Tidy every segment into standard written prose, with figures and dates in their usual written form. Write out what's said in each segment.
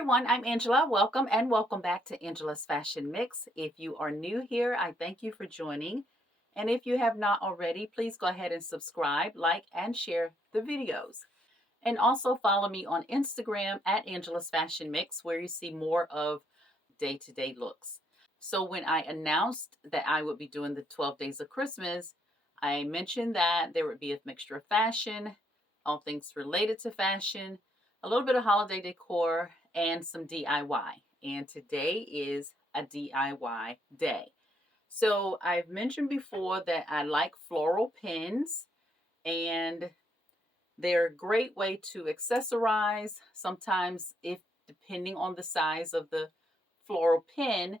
everyone, I'm Angela. Welcome and welcome back to Angela's Fashion Mix. If you are new here, I thank you for joining. And if you have not already, please go ahead and subscribe, like, and share the videos. And also follow me on Instagram at Angela's Fashion Mix, where you see more of day-to-day looks. So when I announced that I would be doing the 12 Days of Christmas, I mentioned that there would be a mixture of fashion, all things related to fashion, a little bit of holiday decor, and some DIY. And today is a DIY day. So I've mentioned before that I like floral pins, and they're a great way to accessorize. Sometimes, if depending on the size of the floral pin,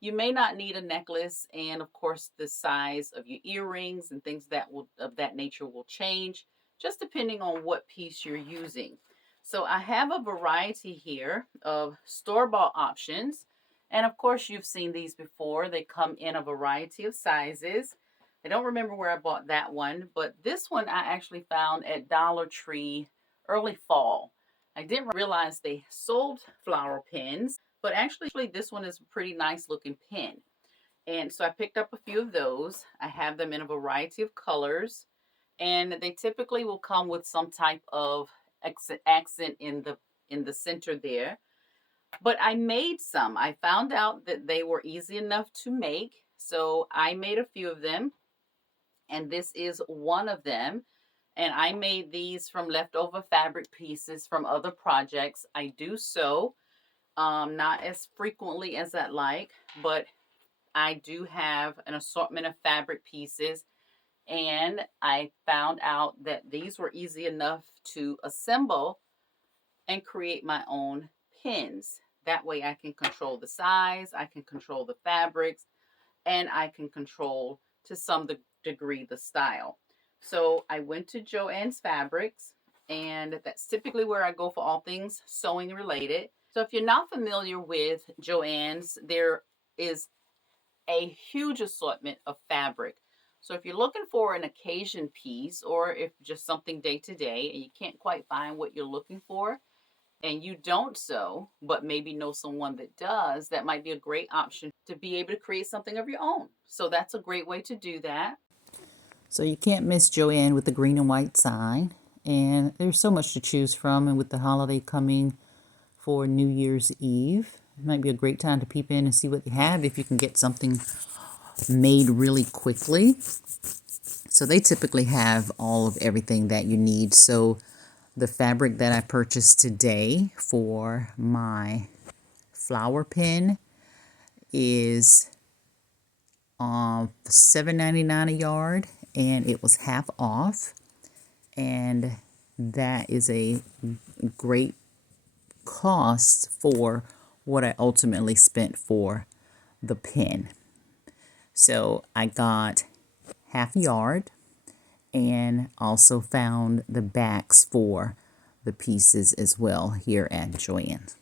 you may not need a necklace, and of course the size of your earrings and things that will of that nature will change just depending on what piece you're using. So I have a variety here of store-bought options, and of course you've seen these before. They come in a variety of sizes. I don't remember where I bought that one, but this one I actually found at Dollar Tree early fall. I didn't realize they sold flower pins, but actually this one is a pretty nice looking pin. And so I picked up a few of those. I have them in a variety of colors, and they typically will come with some type of accent in the center there. But I made some. I found out that they were easy enough to make, so I made a few of them, and this is one of them. And I made these from leftover fabric pieces from other projects. I do sew, not as frequently as I'd like, but I do have an assortment of fabric pieces, and I found out that these were easy enough to assemble and create my own pins. That way I can control the size, I can control the fabrics, and I can control to some degree the style. So I went to Joann's Fabrics, and that's typically where I go for all things sewing related. So if you're not familiar with Joann's, there is a huge assortment of fabric. So if you're looking for an occasion piece, or if just something day to day and you can't quite find what you're looking for, and you don't sew, but maybe know someone that does, that might be a great option to be able to create something of your own. So that's a great way to do that. So you can't miss Joann with the green and white sign. And there's so much to choose from. And with the holiday coming for New Year's Eve, it might be a great time to peep in and see what you have if you can get something made really quickly. So they typically have all of everything that you need. So the fabric that I purchased today for my flower pin is $7.99 a yard, and it was half off, and that is a great cost for what I ultimately spent for the pin. So I got half a yard and also found the backs for the pieces as well here at Joann.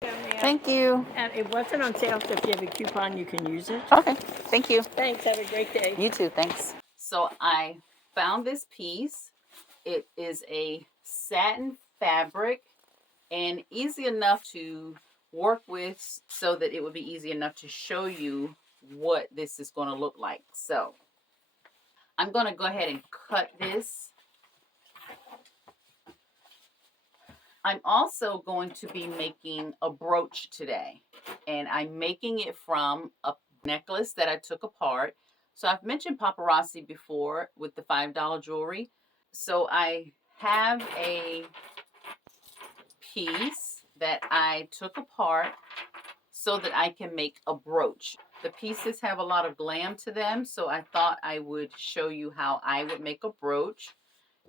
Thank you. And it wasn't on sale, so if you have a coupon, you can use it. Okay, thank you. Thanks. Have a great day. You too, thanks. So I found this piece. It is a satin fabric and easy enough to work with, so that it would be easy enough to show you what this is going to look like. So I'm going to go ahead and cut this. I'm also going to be making a brooch today, and I'm making it from a necklace that I took apart. So I've mentioned paparazzi before with the $5 jewelry. So I have a piece that I took apart so that I can make a brooch. The pieces have a lot of glam to them, so I thought I would show you how I would make a brooch.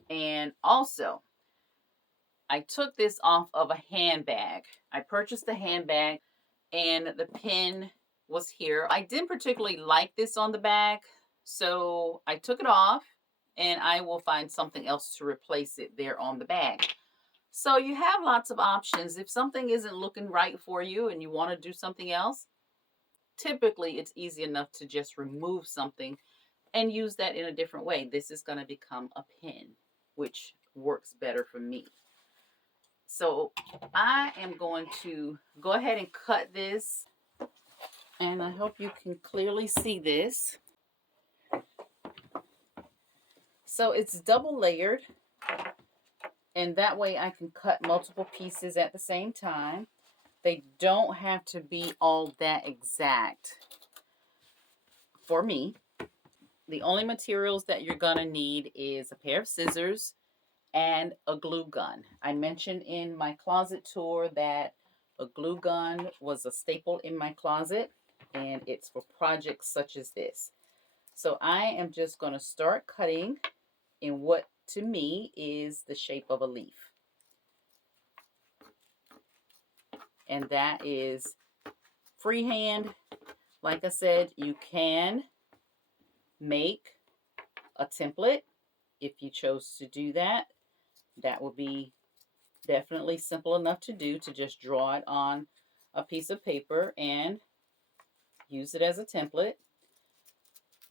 And also, I took this off of a handbag. I purchased a handbag, and the pin was here. I didn't particularly like this on the bag, so I took it off, and I will find something else to replace it there on the bag. So you have lots of options. If something isn't looking right for you and you want to do something else, typically it's easy enough to just remove something and use that in a different way. This is going to become a pin, which works better for me. So I am going to go ahead and cut this, and I hope you can clearly see this. So it's double layered, and that way I can cut multiple pieces at the same time. They don't have to be all that exact for me. The only materials that you're gonna need is a pair of scissors and a glue gun. I mentioned in my closet tour that a glue gun was a staple in my closet, and it's for projects such as this. So I am just going to start cutting in what to me is the shape of a leaf. And that is freehand. Like I said, you can make a template if you chose to do that. That would be definitely simple enough to do, to just draw it on a piece of paper and use it as a template.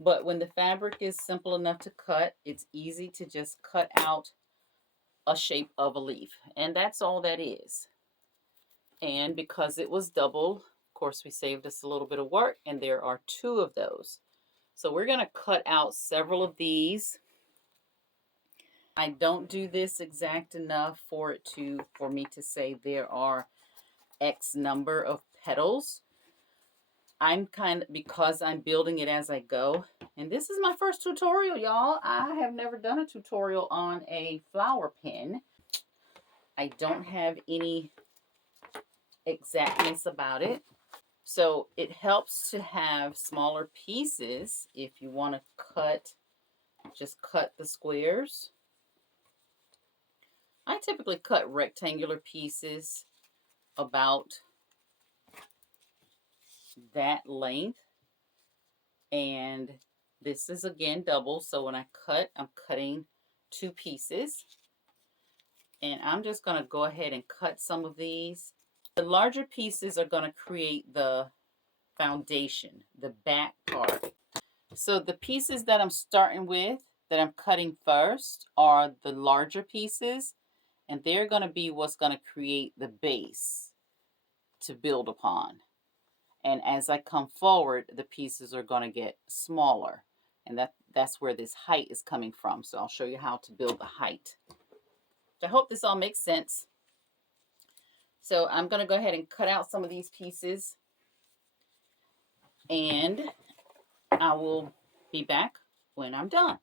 But when the fabric is simple enough to cut, it's easy to just cut out a shape of a leaf. And that's all that is. And because it was double, of course, we saved us a little bit of work, and there are 2 of those. So we're going to cut out several of these. I don't do this exact enough for me to say there are X number of petals. Because I'm building it as I go, and this is my first tutorial, y'all. I have never done a tutorial on a flower pin. I don't have any exactness about it. So it helps to have smaller pieces if you want to just cut the squares. I typically cut rectangular pieces about that length. And this is again double. So when I cut, I'm cutting 2 pieces. And I'm just going to go ahead and cut some of these. The larger pieces are going to create the foundation, the back part. So the pieces that I'm starting with, that I'm cutting first, are the larger pieces, and they're going to be what's going to create the base to build upon. And as I come forward, the pieces are going to get smaller, and that's where this height is coming from. So I'll show you how to build the height. So I hope this all makes sense. So I'm going to go ahead and cut out some of these pieces, and I will be back when I'm done.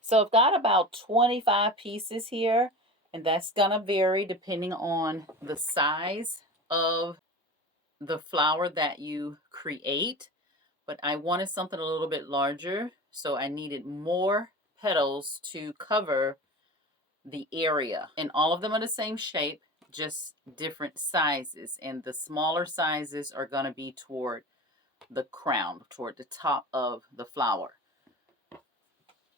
So I've got about 25 pieces here, and that's going to vary depending on the size of the flower that you create. But I wanted something a little bit larger, so I needed more petals to cover the area. And all of them are the same shape, just different sizes. And the smaller sizes are going to be toward the crown, toward the top of the flower.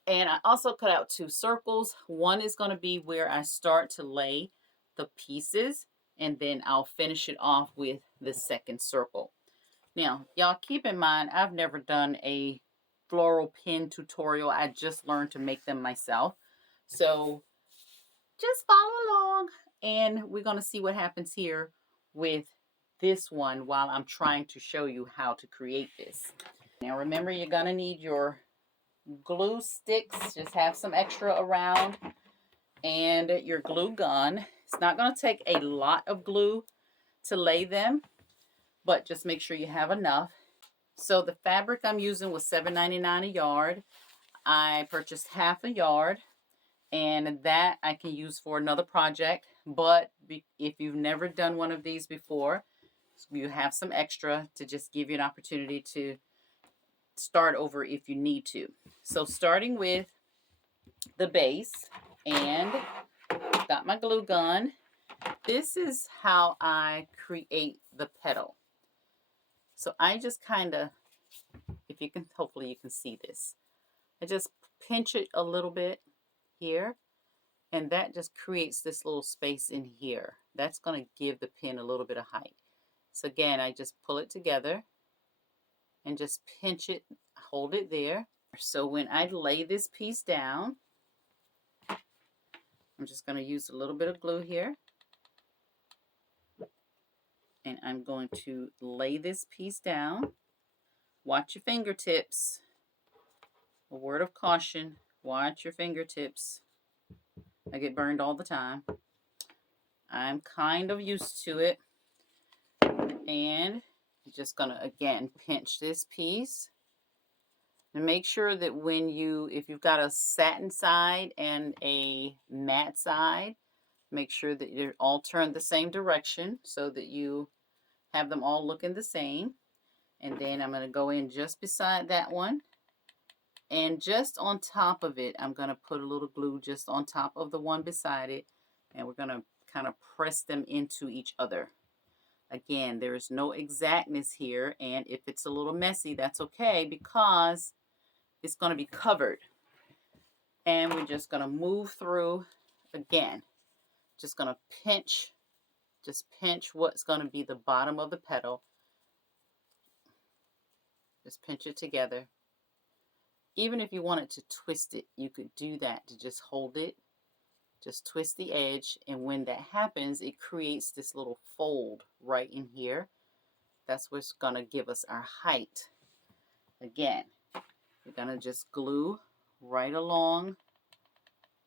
And I also cut out 2 circles. One is going to be where I start to lay the pieces, and then I'll finish it off with the second circle. Now, y'all keep in mind, I've never done a floral pin tutorial. I just learned to make them myself. So just follow along, and we're going to see what happens here with this one while I'm trying to show you how to create this. Now remember, you're going to need your glue sticks. Just have some extra around, and your glue gun. It's not going to take a lot of glue to lay them, but just make sure you have enough. So the fabric I'm using was $7.99 a yard. I purchased half a yard, and that I can use for another project. But if you've never done one of these before, you have some extra to just give you an opportunity to start over if you need to. So starting with the base, and got my glue gun. This is how I create the petal. So I just kind of, if you can, hopefully you can see this. I just pinch it a little bit here, and that just creates this little space in here. That's going to give the pin a little bit of height. So again, I just pull it together and just pinch it, hold it there. So when I lay this piece down, I'm just going to use a little bit of glue here. And I'm going to lay this piece down. Watch your fingertips. A word of caution, watch your fingertips. I get burned all the time. I'm kind of used to it. And you're just going to, again, pinch this piece. And make sure that if you've got a satin side and a matte side, make sure that you're all turned the same direction so that you have them all looking the same. And then I'm going to go in just beside that one. And just on top of it, I'm going to put a little glue just on top of the one beside it. And we're going to kind of press them into each other. Again, there is no exactness here. And if it's a little messy, that's okay, because it's going to be covered. And we're just going to move through again. Just going to pinch what's going to be the bottom of the petal. Just pinch it together. Even if you wanted to twist it, you could do that to just hold it. Just twist the edge, and when that happens, it creates this little fold right in here. That's what's going to give us our height. Again, we're going to just glue right along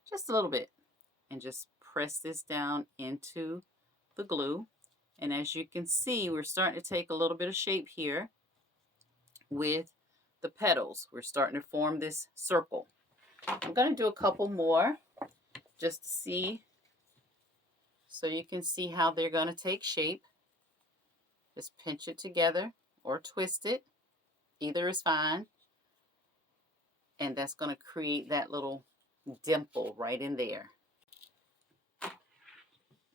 just a little bit and just press this down into the glue. And as you can see, we're starting to take a little bit of shape here with the petals. We're starting to form this circle. I'm going to do a couple more just to see, so you can see how they're going to take shape. Just pinch it together or twist it. Either is fine. And that's going to create that little dimple right in there.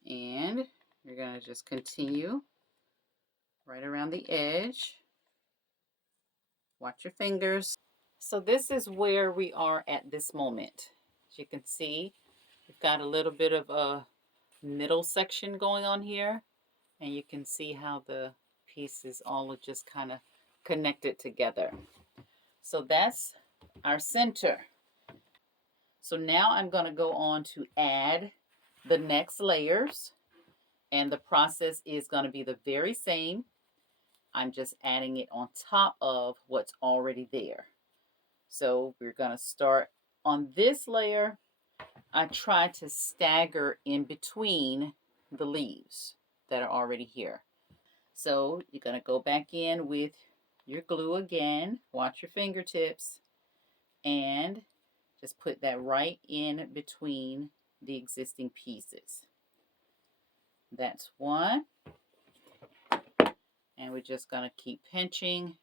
And you're going to just continue right around the edge. Watch your fingers. So this is where we are at this moment. As you can see, we've got a little bit of a middle section going on here. And you can see how the pieces all are just kind of connected together. So that's our center. So now I'm going to go on to add the next layers. And the process is going to be the very same. I'm just adding it on top of what's already there. So we're going to start on this layer. I try to stagger in between the leaves that are already here. So you're going to go back in with your glue again. Watch your fingertips. And just put that right in between the existing pieces. That's one. And we're just going to keep pinching,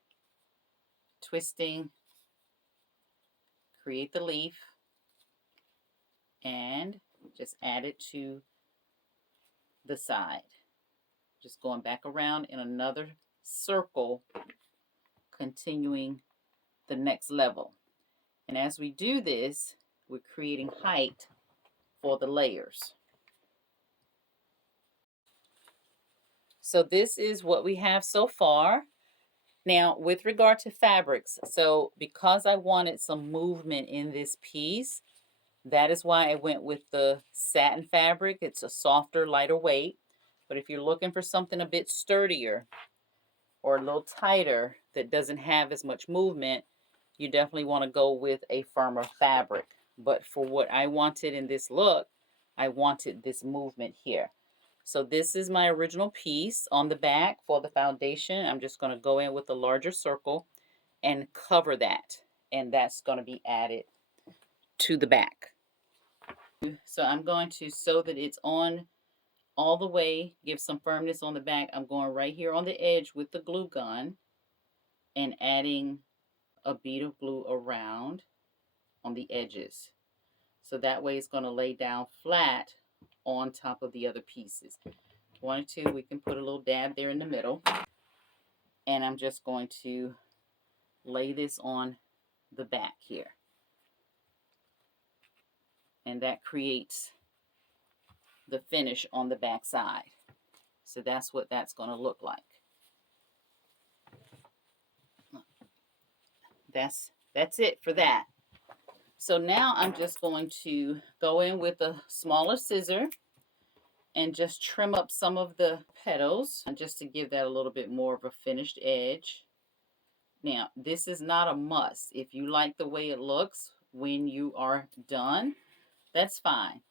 twisting, create the leaf, and just add it to the side. Just going back around in another circle, continuing the next level. And as we do this, we're creating height for the layers. So this is what we have so far. Now, with regard to fabrics, so because I wanted some movement in this piece, that is why I went with the satin fabric. It's a softer, lighter weight. But if you're looking for something a bit sturdier or a little tighter that doesn't have as much movement, you definitely want to go with a firmer fabric. But for what I wanted in this look, I wanted this movement here. So this is my original piece on the back for the foundation. I'm just going to go in with a larger circle and cover that. And that's going to be added to the back. So I'm going to, so that it's on all the way, give some firmness on the back, I'm going right here on the edge with the glue gun and adding a bead of glue around on the edges. So that way it's going to lay down flat on top of the other pieces. One or two, we can put a little dab there in the middle. And I'm just going to lay this on the back here. And that creates the finish on the back side. So that's what that's going to look like. That's it for that. So now I'm just going to go in with a smaller scissor and just trim up some of the petals just to give that a little bit more of a finished edge. Now, this is not a must. If you like the way it looks when you are done, that's fine.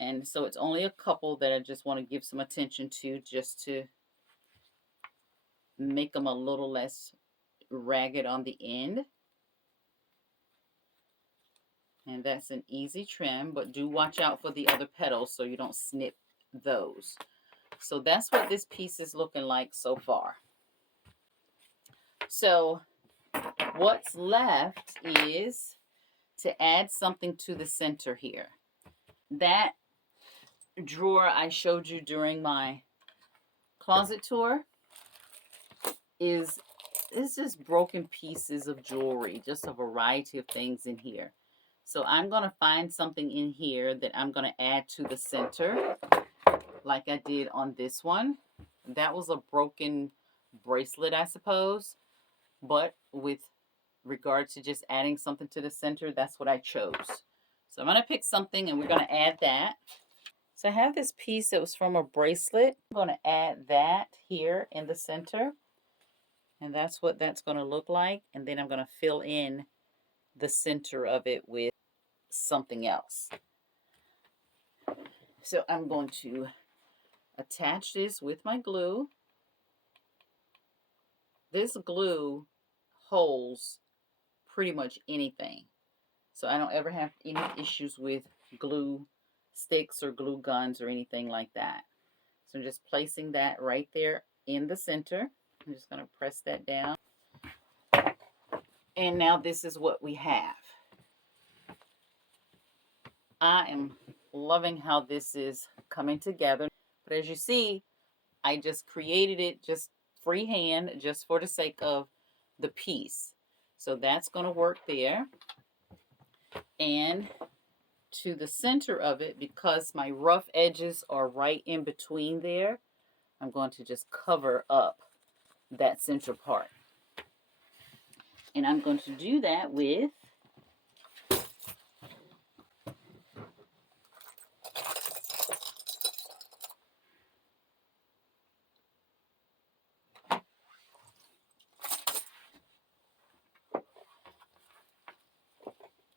And so it's only a couple that I just want to give some attention to, just to make them a little less ragged on the end. And that's an easy trim, but do watch out for the other petals so you don't snip those. So that's what this piece is looking like so far. So what's left is to add something to the center here. That drawer I showed you during my closet tour is just broken pieces of jewelry, just a variety of things in here. So I'm going to find something in here that I'm going to add to the center like I did on this one. That was a broken bracelet, I suppose, but with regard to just adding something to the center, that's what I chose. So I'm going to pick something and we're going to add that. So I have this piece that was from a bracelet. I'm going to add that here in the center. And that's what that's going to look like. And then I'm going to fill in the center of it with something else. So I'm going to attach this with my glue. This glue holds pretty much anything. So I don't ever have any issues with glue sticks or glue guns or anything like that. So I'm just placing that right there in the center. I'm just going to press that down. And now this is what we have. I am loving how this is coming together. But as you see, I just created it just freehand, just for the sake of the piece. So that's going to work there. And to the center of it, because my rough edges are right in between there, I'm going to just cover up that center part. And I'm going to do that with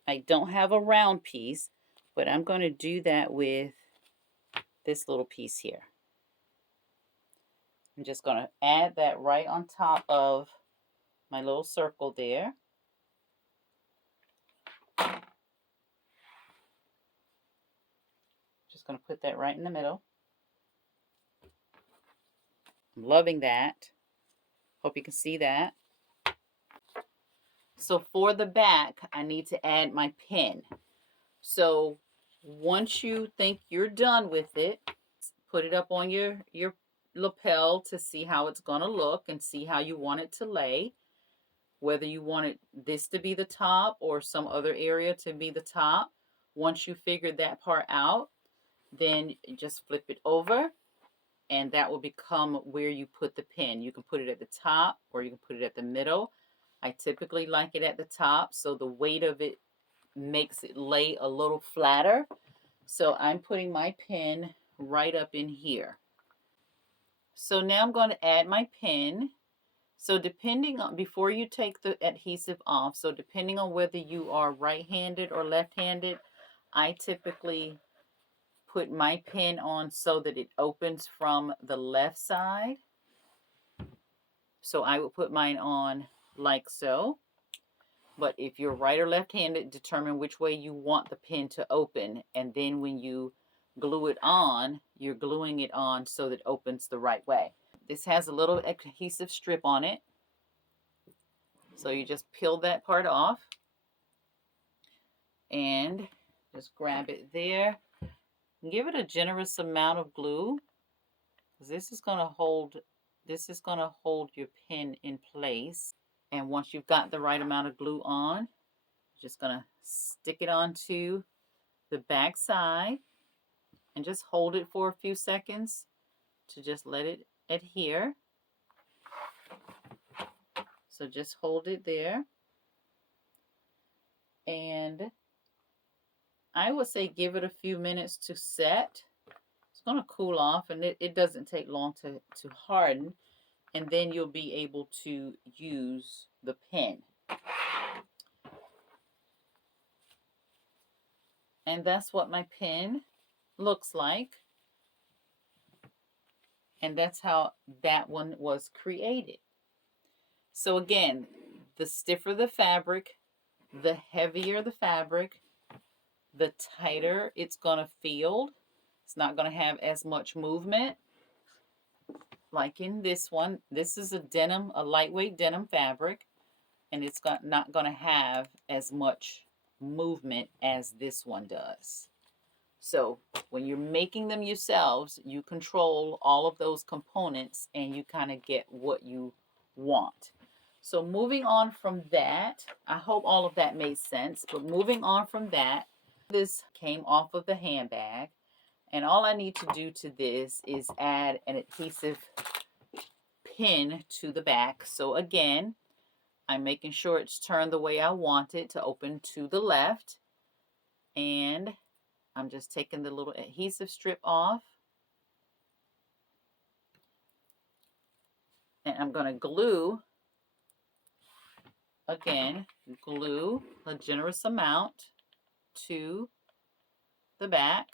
I don't have a round piece, but I'm going to do that with this little piece here. I'm just going to add that right on top of my little circle there. Just going to put that right in the middle. I'm loving that. Hope you can see that. So for the back, I need to add my pin. So once you think you're done with it, put it up on your lapel to see how it's going to look and see how you want it to lay. Whether you want this to be the top or some other area to be the top. Once you figure that part out, then just flip it over and that will become where you put the pin. You can put it at the top or you can put it at the middle. I typically like it at the top, so the weight of it makes it lay a little flatter. So I'm putting my pin right up in here. So now I'm going to add my pin. So depending on, before you take the adhesive off, so depending on whether you are right-handed or left-handed, I typically put my pin on so that it opens from the left side. So I will put mine on like so. But if you're right or left-handed, determine which way you want the pin to open. And then when you glue it on, you're gluing it on so that it opens the right way. This has a little adhesive strip on it. So you just peel that part off and just grab it there. Give it a generous amount of glue, because this is going to hold your pin in place. And once you've got the right amount of glue on, you're just going to stick it onto the back side and just hold it for a few seconds to just let it adhere. So just hold it there. And I would say give it a few minutes to set. It's going to cool off, and it doesn't take long to harden. And then you'll be able to use the pen. And that's what my pen looks like. And that's how that one was created. So again, the stiffer the fabric, the heavier the fabric, the tighter it's going to feel. It's not going to have as much movement. Like in this one, this is a lightweight denim fabric, and it's not going to have as much movement as this one does. So when you're making them yourselves, you control all of those components and you kind of get what you want. So moving on from that, I hope all of that made sense, but moving on from that, this came off of the handbag, and all I need to do to this is add an adhesive pin to the back. So again, I'm making sure it's turned the way I want it to open to the left, and I'm just taking the little adhesive strip off, and I'm going to glue a generous amount to the back.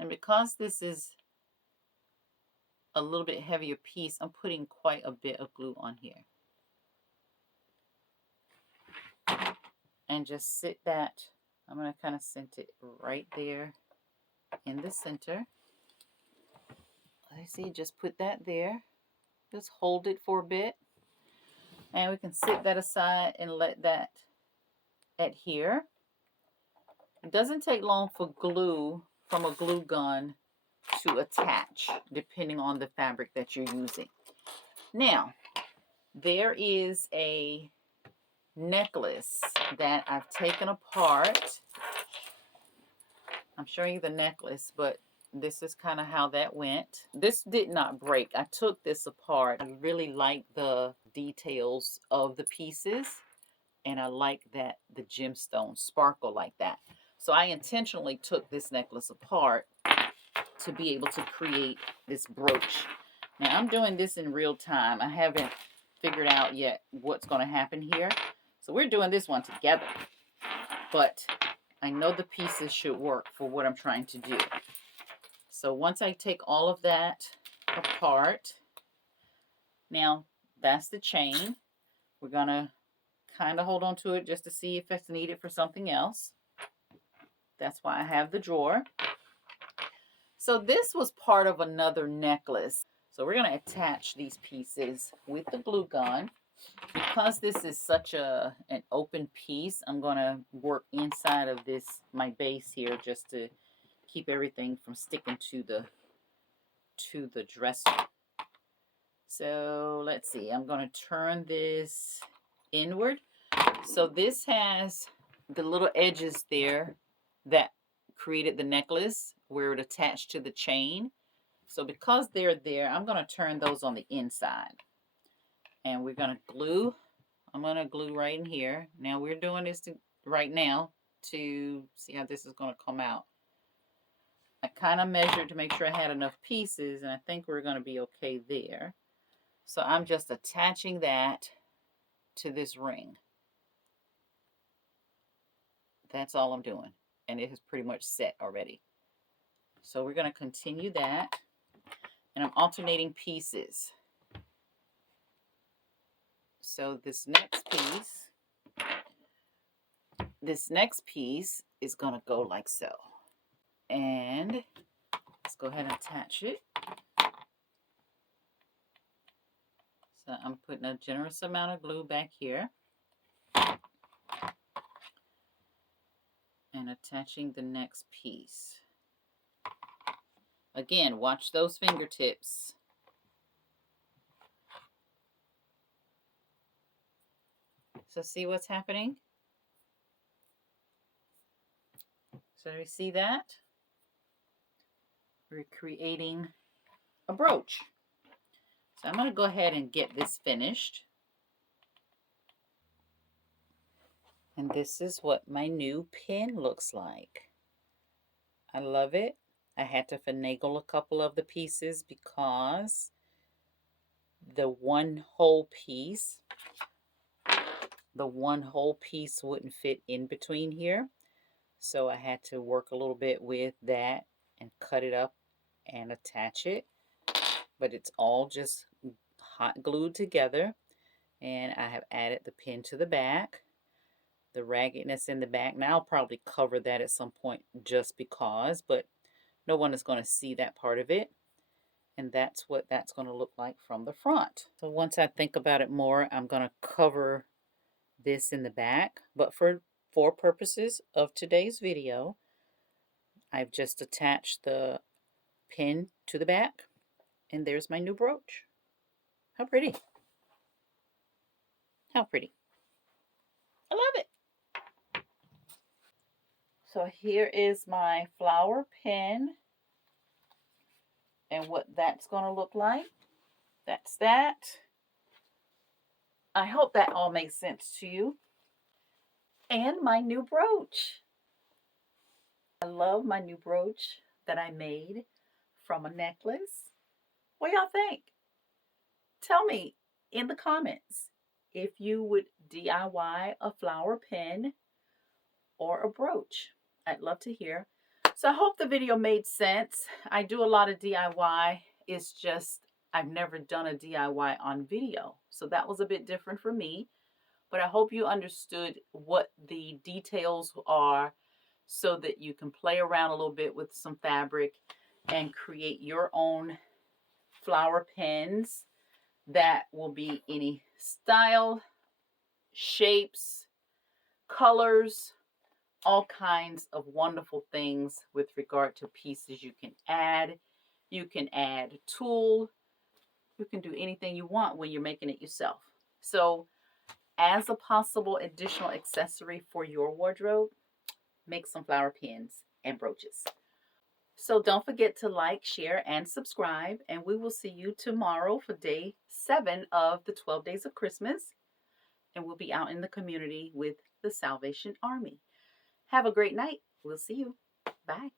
And because this is a little bit heavier piece, I'm putting quite a bit of glue on here. And just sit that, I'm going to kind of center it right there in the center. Let's see, just put that there. Just hold it for a bit. And we can sit that aside and let that adhere. It doesn't take long for glue from a glue gun to attach, depending on the fabric that you're using. Now, there is a necklace that I've taken apart. I'm showing you the necklace, but this is kind of how that went. This did not break. I took this apart. I really like the details of the pieces, and I like that the gemstones sparkle like that. So I intentionally took this necklace apart to be able to create this brooch. Now I'm doing this in real time. I haven't figured out yet what's going to happen here. So we're doing this one together. But I know the pieces should work for what I'm trying to do. So once I take all of that apart, now that's the chain. We're going to kind of hold on to it just to see if it's needed for something else. That's why I have the drawer. So this was part of another necklace. So we're going to attach these pieces with the glue gun. Because this is such an open piece, I'm going to work inside of this, my base here, just to keep everything from sticking to the dresser. So let's see, I'm going to turn this inward. So this has the little edges there that created the necklace where it attached to the chain. So because they're there, I'm going to turn those on the inside. And we're going to glue. I'm going to glue right in here. Now we're doing this right now to see how this is going to come out. I kind of measured to make sure I had enough pieces, and I think we're going to be okay there. So I'm just attaching that to this ring. That's all I'm doing. And it is pretty much set already. So we're going to continue that. And I'm alternating pieces. So this next piece is going to go like so. And let's go ahead and attach it. So I'm putting a generous amount of glue back here. And attaching the next piece. Again, watch those fingertips. So see what's happening? So do you see that? We're creating a brooch. So I'm going to go ahead and get this finished. And this is what my new pin looks like. I love it. I had to finagle a couple of the pieces because the one whole piece wouldn't fit in between here. So I had to work a little bit with that and cut it up and attach it. But it's all just hot glued together. And I have added the pin to the back. The raggedness in the back. Now I'll probably cover that at some point just because, but no one is going to see that part of it. And that's what that's going to look like from the front. So once I think about it more, I'm going to cover this in the back. But for purposes of today's video, I've just attached the pin to the back. And there's my new brooch. How pretty. How pretty. I love it. So here is my flower pin. And what that's going to look like. That's that. I hope that all makes sense to you. And my new brooch. I love my new brooch that I made from a necklace. What y'all think? Tell me in the comments if you would DIY a flower pin or a brooch. I'd love to hear. So I hope the video made sense. I do a lot of DIY. It's just I've never done a DIY on video. So that was a bit different for me. But I hope you understood what the details are so that you can play around a little bit with some fabric and create your own flower pins that will be any style, shapes, colors, all kinds of wonderful things with regard to pieces you can add. You can add a tool. You can do anything you want when you're making it yourself. So as a possible additional accessory for your wardrobe, make some flower pins and brooches. So don't forget to like, share, and subscribe. And we will see you tomorrow for day 7 of the 12 Days of Christmas. And we'll be out in the community with the Salvation Army. Have a great night. We'll see you. Bye.